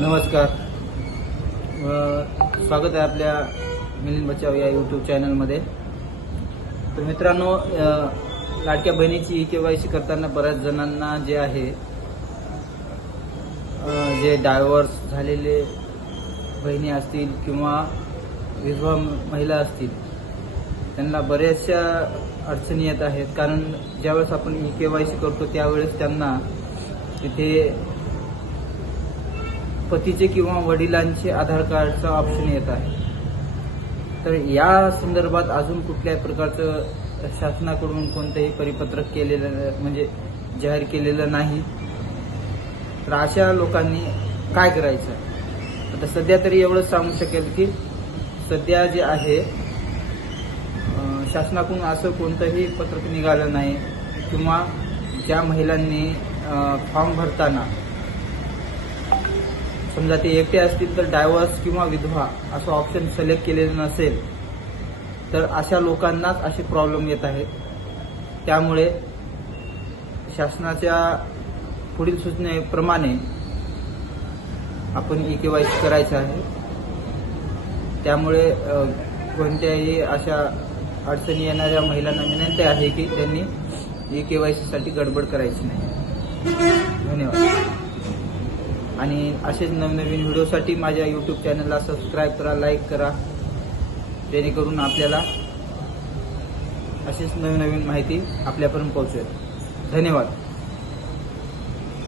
नमस्कार. स्वागत आहे आपल्या मिलिंद बचाव या यूट्यूब चॅनलमध्ये. तर मित्रांनो, लाडक्या बहिणीची KYC करताना बऱ्याच जणांना जे आहे जे डायव्हर्स झालेले बहिणी असतील किंवा विधवा महिला असतील त्यांना बऱ्याचशा अडचणी येत आहेत. कारण ज्यावेळेस आपण KYC करतो त्यावेळेस त्यांना तिथे पतीचे किंवा वडिलांचे आधार कार्डचा ऑप्शन येत आहे. तर या संदर्भात अजून कुठल्याही प्रकारचं शासनाकडून कोणतेही परिपत्रक केलेलं म्हणजे जाहीर केलेलं नाही. तर अशा लोकांनी काय करायचं? आता सध्या तरी एवढंच सांगू शकेल की सध्या जे आहे शासनाकडून असं कोणतंही पत्रक निघालं नाही किंवा ज्या महिलांनी फॉर्म भरताना समजा ते एकटे असतील तर डायव्हर्स किंवा विधवा असं ऑप्शन सिलेक्ट केलेलं नसेल तर अशा लोकांनाच असे प्रॉब्लेम येत आहेत. त्यामुळे शासनाच्या पुढील सूचनेप्रमाणे आपण KYC करायचं आहे. त्यामुळे कोणत्याही अशा अडचणी येणाऱ्या महिलांना विनंती आहे की त्यांनी KYC साठी गडबड करायची नाही. धन्यवाद. आणि असेच नवनवीन व्हिडिओसाठी माझ्या यूट्यूब चॅनलला सबस्क्राईब करा, लाईक करा, जेणेकरून आपल्याला अशीच नवीन माहिती आपल्यापर्यंत पोहोचेल. धन्यवाद.